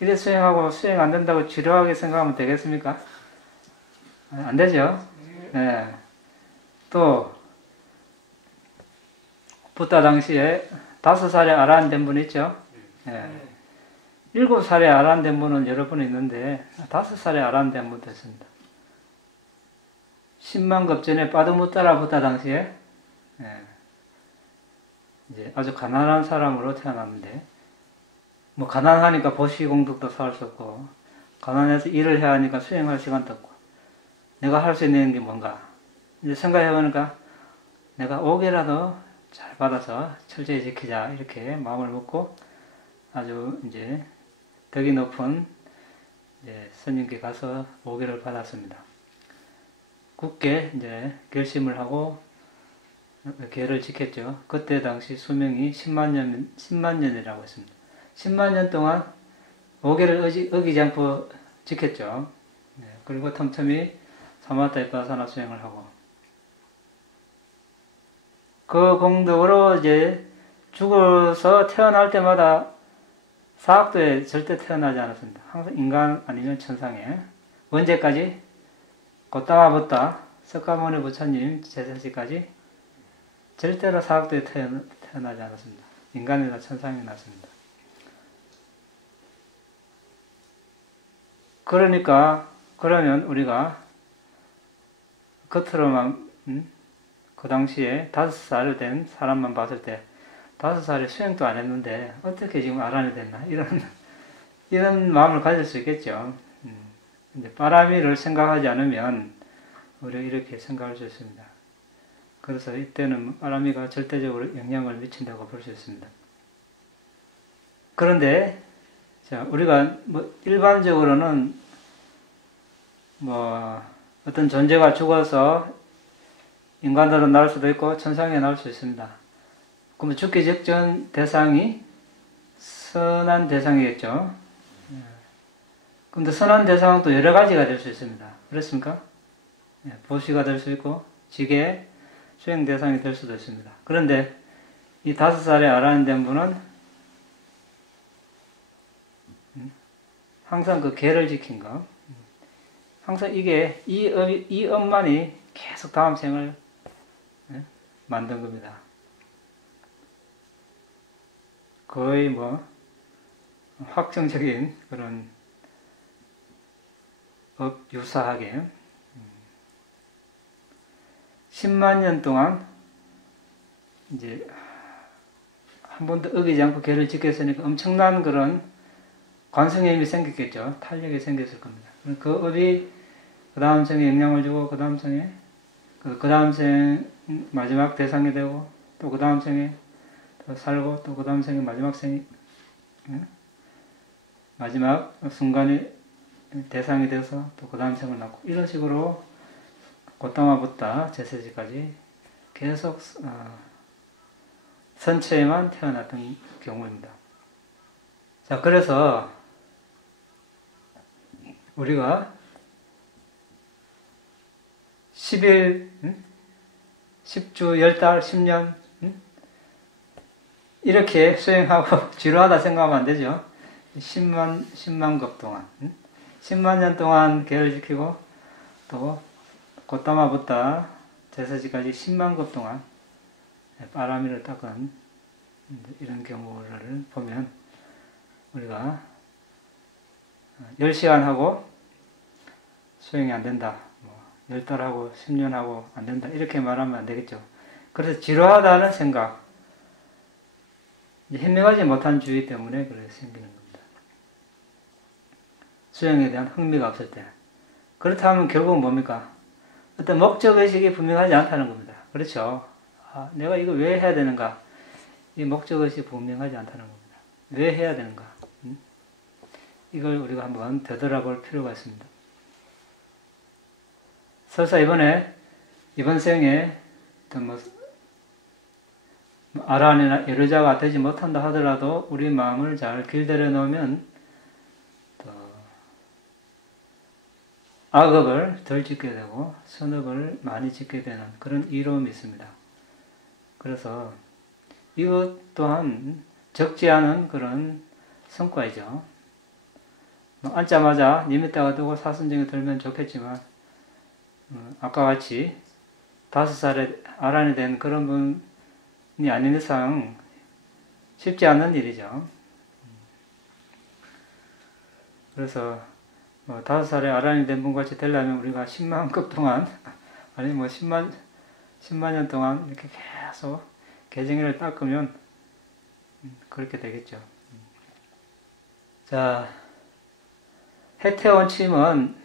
이래 수행하고 수행 안 된다고 지루하게 생각하면 되겠습니까? 안 되죠? 네. 또 부다 당시에 5살에 아란 된 분 있죠? 네. 7살에 아란 된 분은 여러 분 있는데 5살에 아란 된 분도 있습니다. 10만 급 전에 빠드무따라 부다 당시에 이제 아주 가난한 사람으로 태어났는데 뭐 가난하니까 보시공덕도 살 수 없고 가난해서 일을 해야 하니까 수행할 시간도 없고 내가 할 수 있는 게 뭔가 이제 생각해보니까 내가 5개라도 잘 받아서 철저히 지키자 이렇게 마음을 먹고 아주 이제 덕이 높은 이제 스님께 가서 5개를 받았습니다. 굳게 이제 결심을 하고 계를 지켰죠. 그때 당시 수명이 10만 년이라고 했습니다. 10만 년 동안 5개를 어기지 않고 지켰죠. 그리고 틈틈이 사마타 위파사나 수행을 하고 그 공덕으로 이제 죽어서 태어날 때마다 사학도에 절대 태어나지 않았습니다. 항상 인간 아니면 천상에 언제까지? 고따마부타 석가모니 부처님 제자시까지 절대로 사학도에 태어나지 않았습니다. 인간이나 천상에 났습니다. 그러면 우리가 겉으로만 그 당시에 5살 된 사람만 봤을 때 5살에 수행도 안 했는데 어떻게 지금 아란이 됐나 이런 마음을 가질 수 있겠죠. 이제 빠라미를 생각하지 않으면 우리가 이렇게 생각할 수 있습니다. 그래서 이때는 빠라미가 절대적으로 영향을 미친다고 볼 수 있습니다. 그런데 자, 우리가 일반적으로는 어떤 존재가 죽어서 인간으로 나올 수도 있고 천상에 나올 수 있습니다. 그러면 죽기 직전 대상이 선한 대상이겠죠. 그런데 선한 대상은 또 여러 가지가 될 수 있습니다. 그렇습니까? 보시가 될 수 있고 지계 수행 대상이 될 수도 있습니다. 그런데 이 5살에 아란이 된 분은 항상 그 계를 지킨 거, 항상 이 업만이 계속 다음 생을 만든 겁니다. 거의 확정적인 그런 업 유사하게 10만 년 동안 이제 한 번도 어기지 않고 계를 지켰으니까 엄청난 그런 관성의 힘이 생겼겠죠. 탄력이 생겼을 겁니다. 그 업이 그 다음 생에 영향을 주고 그 다음 생에 그 다음 생 마지막 대상이 되고 또 그 다음 생에 또 살고 또 그 다음 생에 마지막 생이 마지막 순간에 대상이 돼서 또 그 다음 생을 낳고 이런 식으로 고타마부타 제세지까지 계속 선체에만 태어났던 경우입니다. 자, 그래서 우리가 10일, 10주, 10달, 10년 이렇게 수행하고 지루하다 생각하면 안 되죠. 10만 급 동안 10만 년 동안 계를 지키고 또 고타마부타 제사지까지 10만 급 동안 빠라미를 닦은 이런 경우를 보면 우리가 10시간 하고 수행이 안 된다. 10달 하고 10년 하고 안 된다. 이렇게 말하면 안 되겠죠. 그래서 지루하다는 생각, 현명하지 못한 주의 때문에 그렇게 생기는 겁니다. 수행에 대한 흥미가 없을 때. 그렇다면 결국은 뭡니까? 어떤 목적의식이 분명하지 않다는 겁니다. 그렇죠? 내가 이거 왜 해야 되는가? 이 목적의식이 분명하지 않다는 겁니다. 왜 해야 되는가? 이걸 우리가 한번 되돌아볼 필요가 있습니다. 설사 이번 생에 아란이나 예루자가 되지 못한다 하더라도 우리 마음을 잘 길들여 놓으면 또 악업을 덜 짓게 되고 선업을 많이 짓게 되는 그런 이로움이 있습니다. 그래서 이것 또한 적지 않은 그런 성과이죠. 앉자마자 니미따가 뜨고 사선정이 들면 좋겠지만 아까 같이 5살에 아란이 된 그런 분이 아닌 이상 쉽지 않은 일이죠. 그래서 5살에 아란이 된 분같이 되려면 우리가 10만급 동안 아니 10만 년 동안 이렇게 계속 개정이를 닦으면 그렇게 되겠죠. 자, 해태 원칙은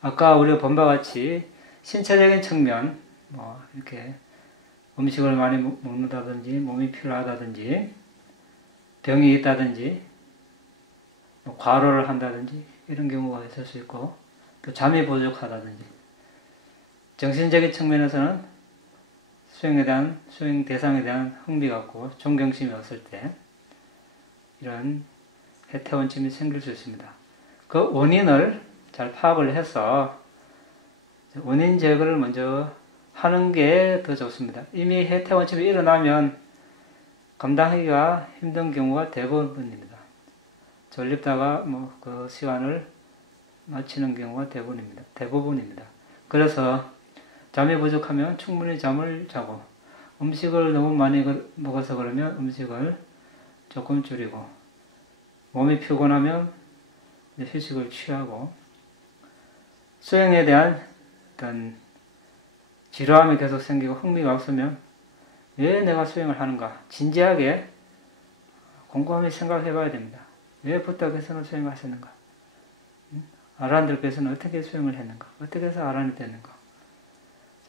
아까 우리가 본 바와 같이 신체적인 측면, 이렇게 음식을 많이 먹는다든지, 몸이 피로하다든지, 병이 있다든지, 과로를 한다든지, 이런 경우가 있을 수 있고, 또 잠이 부족하다든지, 정신적인 측면에서는 수행 대상에 대한 흥미가 없고, 존경심이 없을 때, 이런 해태 원칙이 생길 수 있습니다. 그 원인을 잘 파악을 해서 원인 제거를 먼저 하는 게 더 좋습니다. 이미 해태 원칙이 일어나면 감당하기가 힘든 경우가 대부분입니다. 졸립다가 그 시간을 마치는 경우가 대부분입니다. 그래서 잠이 부족하면 충분히 잠을 자고 음식을 너무 많이 먹어서 그러면 음식을 조금 줄이고 몸이 피곤하면 휴식을 취하고 수행에 대한 어떤 지루함이 계속 생기고 흥미가 없으면 왜 내가 수행을 하는가 진지하게 곰곰이 생각해 봐야 됩니다. 왜 부탁해서는 수행을 하셨는가? 아란들께서는 어떻게 수행을 했는가? 어떻게 해서 아란이 됐는가?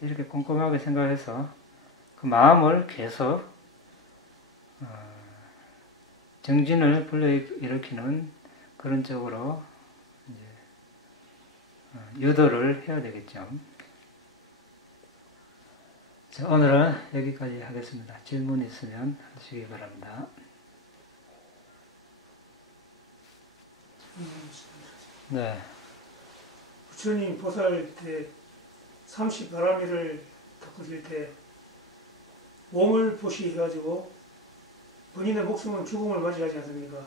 이렇게 꼼꼼하게 생각해서 그 마음을 계속 정진을 불러일으키는 그런 쪽으로 이제 유도를 해야 되겠죠. 자, 오늘은 여기까지 하겠습니다. 질문 있으면 하시기 바랍니다. 네. 부처님 보살 때 30바라미를 덮으실 때 몸을 보시해가지고 본인의 목숨은 죽음을 맞이하지 않습니까?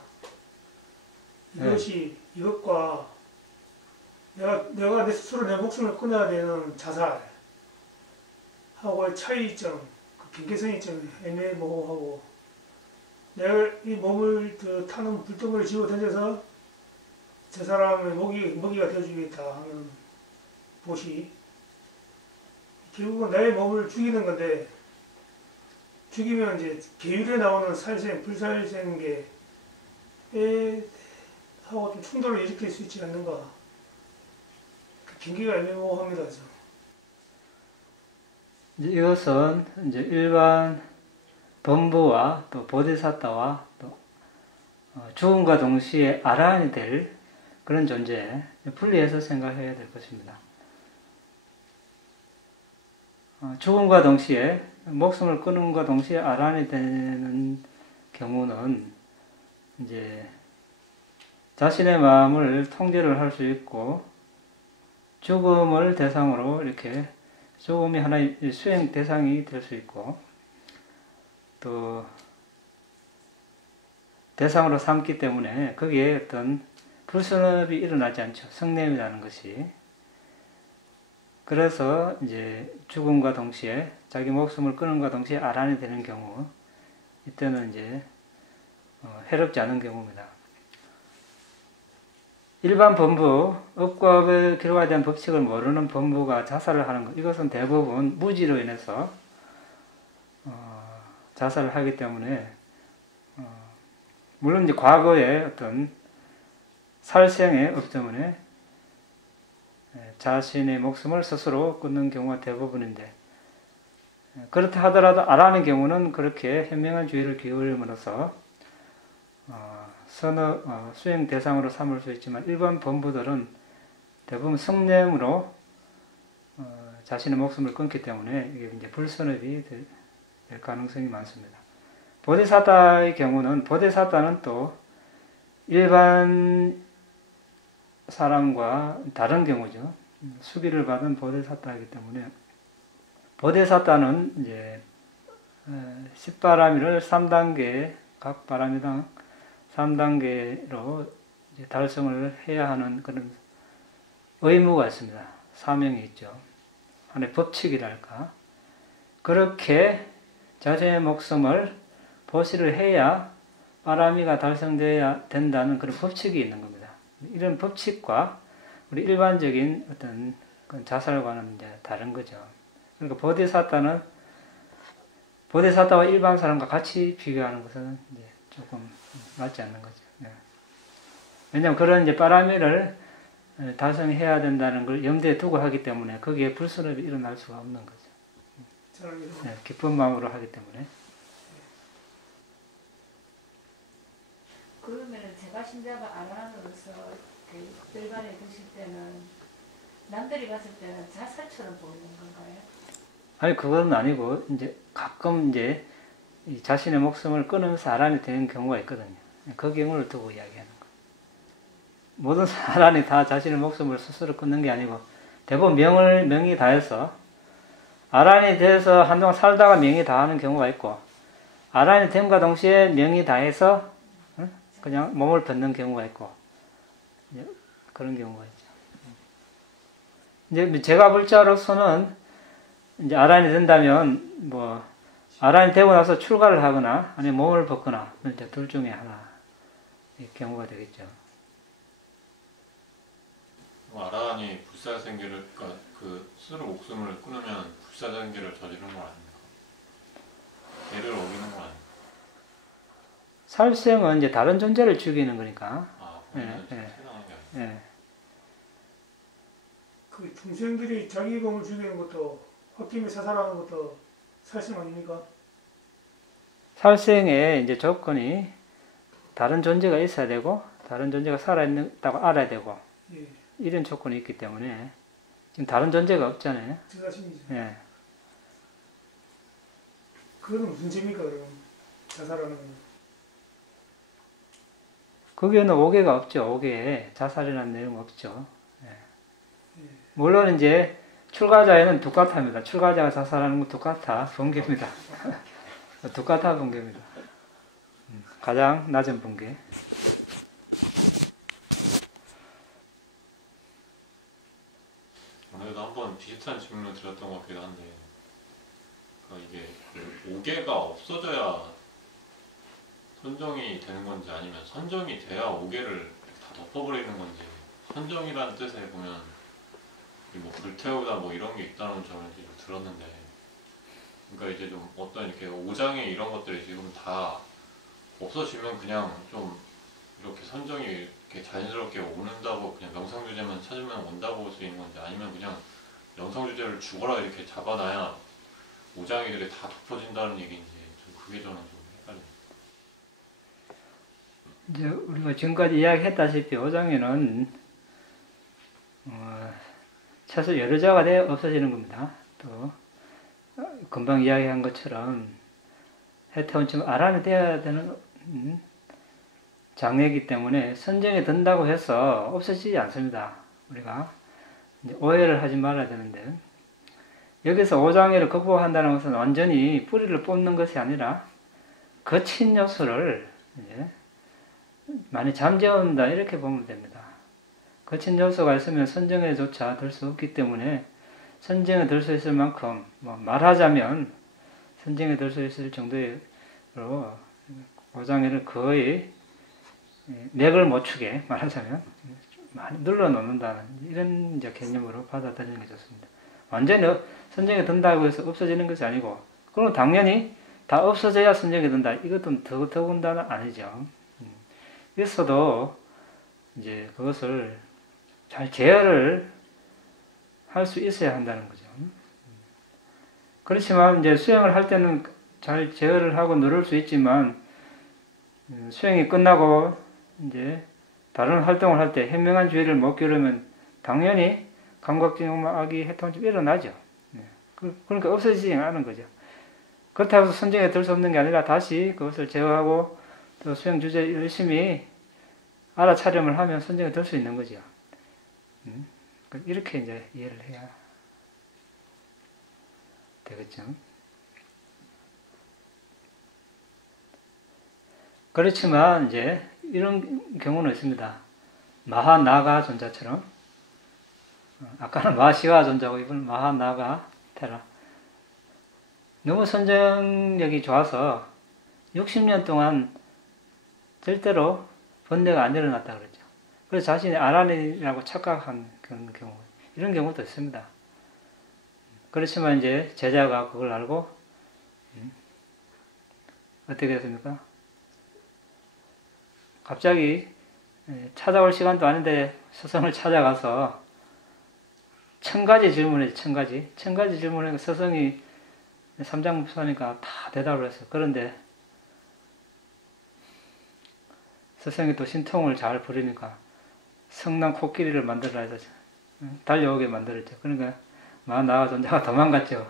이것이 이것과 내가 내 스스로 내 목숨을 끊어야 되는 자살하고의 차이점, 그 경계선이 좀 애매모호하고 내가 이 몸을 타는 불덩어리를 집어 던져서 저 사람의 먹이가 되어주겠다 하는 보시 결국은 나의 몸을 죽이는 건데 죽이면 이제 계율에 나오는 살생, 불살생계 하고 좀 충돌을 일으킬 수 있지 않는가. 그 경계가 애매모호합니다. 이것은 이제 일반 범부와 또 보디사타와 또 죽음과 동시에 아라한이 될 그런 존재 분리해서 생각해야 될 것입니다. 죽음과 동시에 목숨을 끊음과 동시에 아란이 되는 경우는 이제 자신의 마음을 통제를 할 수 있고 죽음을 대상으로 이렇게 죽음이 하나의 수행 대상이 될 수 있고 또 대상으로 삼기 때문에 거기에 어떤 불선업이 일어나지 않죠. 성냄이라는 것이. 그래서 이제 죽음과 동시에 자기 목숨을 끊음과 동시에 아란이 되는 경우 이때는 이제 해롭지 않은 경우입니다. 일반 범부, 업과 업의 결과에 대한 법칙을 모르는 범부가 자살을 하는 것 이것은 대부분 무지로 인해서 자살을 하기 때문에 물론 이제 과거에 어떤 살생의 업 때문에 자신의 목숨을 스스로 끊는 경우가 대부분인데 그렇다 하더라도 아라는 경우는 그렇게 현명한 주의를 기울임으로써 수행 대상으로 삼을 수 있지만 일반 범부들은 대부분 성냄으로 자신의 목숨을 끊기 때문에 이게 이제 불선업이 될 가능성이 많습니다. 보디사타의 경우는 보디사타는 또 일반 사람과 다른 경우죠. 수기를 받은 보데사타이기 때문에 보데사타는 이제 10바라미를 3단계, 각 바라미당 3단계로 달성을 해야 하는 그런 의무가 있습니다. 사명이 있죠. 하나의 법칙이랄까. 그렇게 자신의 목숨을 보시를 해야 바라미가 달성되어야 된다는 그런 법칙이 있는 겁니다. 이런 법칙과 우리 일반적인 어떤 자살과는 이제 다른 거죠. 그러니까 보디사타와 일반 사람과 같이 비교하는 것은 이제 조금 맞지 않는 거죠. 네. 왜냐하면 그런 이제 바라미를 달성해야 된다는 걸 염두에 두고 하기 때문에 거기에 불순업이 일어날 수가 없는 거죠. 네, 기쁜 마음으로 하기 때문에. 그러면 제가 신자가 아라한으로서 들반에 드실 때는 남들이 봤을 때는 자살처럼 보이는 건가요? 아니 그건 아니고 이제 가끔 이제 자신의 목숨을 끊으면서 아란이 되는 경우가 있거든요. 그 경우를 두고 이야기하는 거예요. 모든 사람이 다 자신의 목숨을 스스로 끊는 게 아니고 대부분 명이 다해서 아란이 돼서 한동안 살다가 명이 다하는 경우가 있고 아란이 됨과 동시에 명이 다해서 그냥 몸을 벗는 경우가 있고 그런 경우가 있죠. 이제 제가 볼 자로서는 이제 아란이 된다면 뭐 아란이 되고 나서 출가를 하거나 아니면 몸을 벗거나 이제 둘 중에 하나 경우가 되겠죠. 아란이 불사생계를 그러니까 그 스스로 목숨을 끊으면 불사생계를 저지르는 거 아닙니까? 예를 어기는 거 아닙니까? 살생은 이제 다른 존재를 죽이는 거니까. 본인은 태어나는 게 아니고. 예. 그 중생들이 자기 몸을 죽이는 것도 홧김에 사살하는 것도 살생 아닙니까? 살생의 이제 조건이 다른 존재가 있어야 되고 다른 존재가 살아있다고 알아야 되고 예. 이런 조건이 있기 때문에 지금 다른 존재가 없잖아요. 제 자신이죠. 예. 그거는 무슨 죄입니까 그럼? 자살하는 건. 거기에는 오계가 없죠. 오계에 자살이라는 내용 없죠. 예. 물론 이제 출가자에는 두카타입니다. 출가자가 자살하는 건 두카타 번개입니다. 두카타 번개입니다. 가장 낮은 번개. 오늘도 한번 비슷한 질문을 드렸던 것 같기도 한데 그러니까 이게 그 오계가 없어져야 선정이 되는 건지 아니면 선정이 돼야 오계를 다 덮어버리는 건지 선정이라는 뜻에 보면 뭐 불태우다 뭐 이런 게 있다는 점을 이제 좀 들었는데 그러니까 이제 좀 어떤 이렇게 오장에 이런 것들이 지금 다 없어지면 그냥 좀 이렇게 선정이 이렇게 자연스럽게 오는다고 그냥 명상주제만 찾으면 온다고 볼 수 있는 건지 아니면 그냥 명상주제를 죽어라 이렇게 잡아놔야 오장이들이 다 덮어진다는 얘기인지 좀 그게 저는 좀 헷갈려요. 이제 우리가 지금까지 이야기했다시피 오장에는 최소 여러 자가 되어 없어지는 겁니다. 또 금방 이야기한 것처럼 해태원처럼 아란이 되어야 되는 장애이기 때문에 선정에 든다고 해서 없어지지 않습니다. 우리가 이제 오해를 하지 말아야 되는데 여기서 오장애를 극복한다는 것은 완전히 뿌리를 뽑는 것이 아니라 거친 요소를 이제 많이 잠재운다 이렇게 보면 됩니다. 거친 요소가 있으면 선정에조차 들 수 없기 때문에 선정에 들 수 있을 만큼 뭐 말하자면 선정에 들 수 있을 정도로 오장애를 거의 맥을 못 추게 말하자면 많이 눌러놓는다는 이런 이제 개념으로 받아들이는 게 좋습니다. 완전히 선정에 든다고 해서 없어지는 것이 아니고 그럼 당연히 다 없어져야 선정에 든다. 이것도 더군다나 아니죠. 있어도 이제 그것을 잘 제어를 할 수 있어야 한다는 거죠. 그렇지만 이제 수행을 할 때는 잘 제어를 하고 누를 수 있지만 수행이 끝나고 이제 다른 활동을 할 때 현명한 주의를 못 기르면 당연히 감각증악이 해통증이 일어나죠. 그러니까 없어지지 않은 거죠. 그렇다고 해서 선정에 들 수 없는 게 아니라 다시 그것을 제어하고 또 수행 주제 열심히 알아차림을 하면 선정에 들 수 있는 거죠. 이렇게 이제 이해를 해야 되겠죠. 그렇지만 이제 이런 경우는 있습니다. 마하나가 존자처럼, 아까는 마시와 존자고 이번은 마하나가 테라. 너무 선정력이 좋아서 60년 동안 절대로 번뇌가 안 일어났다 그러죠. 그래서 자신이 아란이라고 착각한 그런 경우, 이런 경우도 있습니다. 그렇지만 이제 제자가 그걸 알고 어떻게 됐습니까? 갑자기 찾아올 시간도 아닌데 스승을 찾아가서 1000가지 질문했죠. 1000가지 질문에 스승이 삼장법사니까 다 대답을 했어요. 그런데 스승이 또 신통을 잘 부리니까 성난 코끼리를 만들라 해서 달려오게 만들었죠. 그러니까 마하나가 존자가 도망갔죠.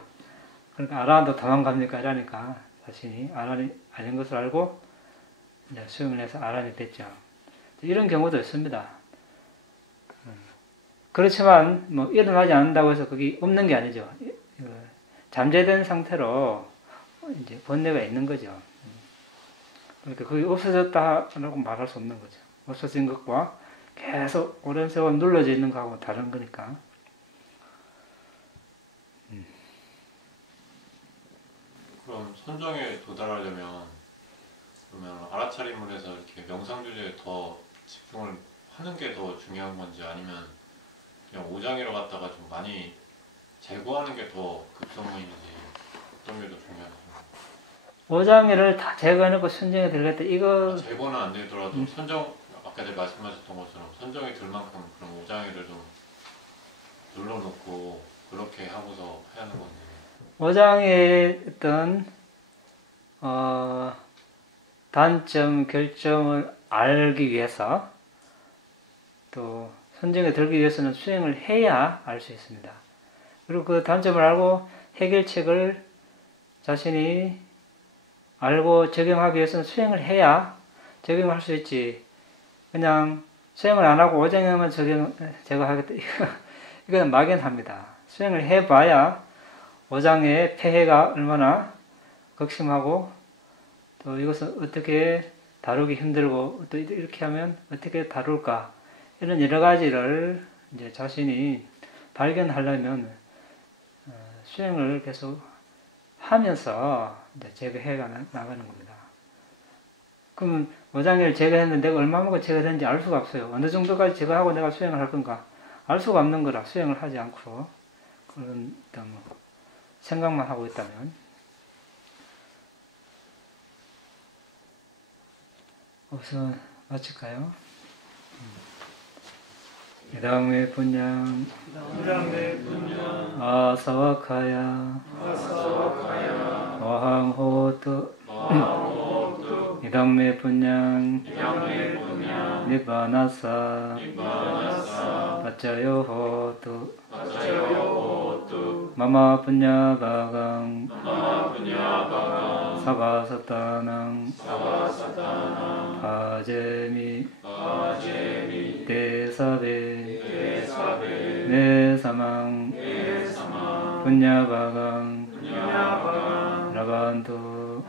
그러니까 아라한도 도망갑니까? 이러니까 자신이 아란이 아닌 것을 알고 이제 수용을 해서 아란이 됐죠. 이런 경우도 있습니다. 그렇지만 뭐 일어나지 않는다고 해서 그게 없는 게 아니죠. 잠재된 상태로 이제 번뇌가 있는 거죠. 그러니까 그게 없어졌다라고 말할 수 없는 거죠. 없어진 것과 계속 오랜 세월 눌러져 있는 거하고 다른 거니까. 그럼 선정에 도달하려면 그러면 알아차림을 해서 이렇게 명상주제에 더 집중을 하는 게 더 중요한 건지 아니면 그냥 오장이로 갔다가 좀 많이 제거하는 게 더 급선무인지 어떤 게 더 중요한지. 오장애를 다 제거해놓고 선정에 들어갔다 이거 제거는 안 되더라도 선정 아까 제가 말씀하셨던 것처럼 선정이 들 만큼 그런 오장애를 좀 눌러놓고 그렇게 하고서 해야 하는 건지. 오장의 어떤 단점, 결점을 알기 위해서 또 선정에 들기 위해서는 수행을 해야 알 수 있습니다. 그리고 그 단점을 알고 해결책을 자신이 알고 적용하기 위해서는 수행을 해야 적용할 수 있지. 그냥 수행을 안 하고 오장에만 제거하겠다. 이거는 막연합니다. 수행을 해봐야 오장의 폐해가 얼마나 극심하고 또 이것을 어떻게 다루기 힘들고 또 이렇게 하면 어떻게 다룰까 이런 여러 가지를 이제 자신이 발견하려면 수행을 계속 하면서 이제 제거해 나가는 겁니다. 그러면 오장애를 제거했는데 내가 얼마만큼 제거했는지 알 수가 없어요. 어느 정도까지 제거하고 내가 수행을 할 건가 알 수가 없는 거라 수행을 하지 않고 그런 생각만 하고 있다면 우선 마칠까요? 이다음에 분양 아사와카야 와항호토 이다음에 분양 니바나사 파짜요호토 마마 분야바강 사바사타낭 파제미 대사베 네사망 분야바강 라반도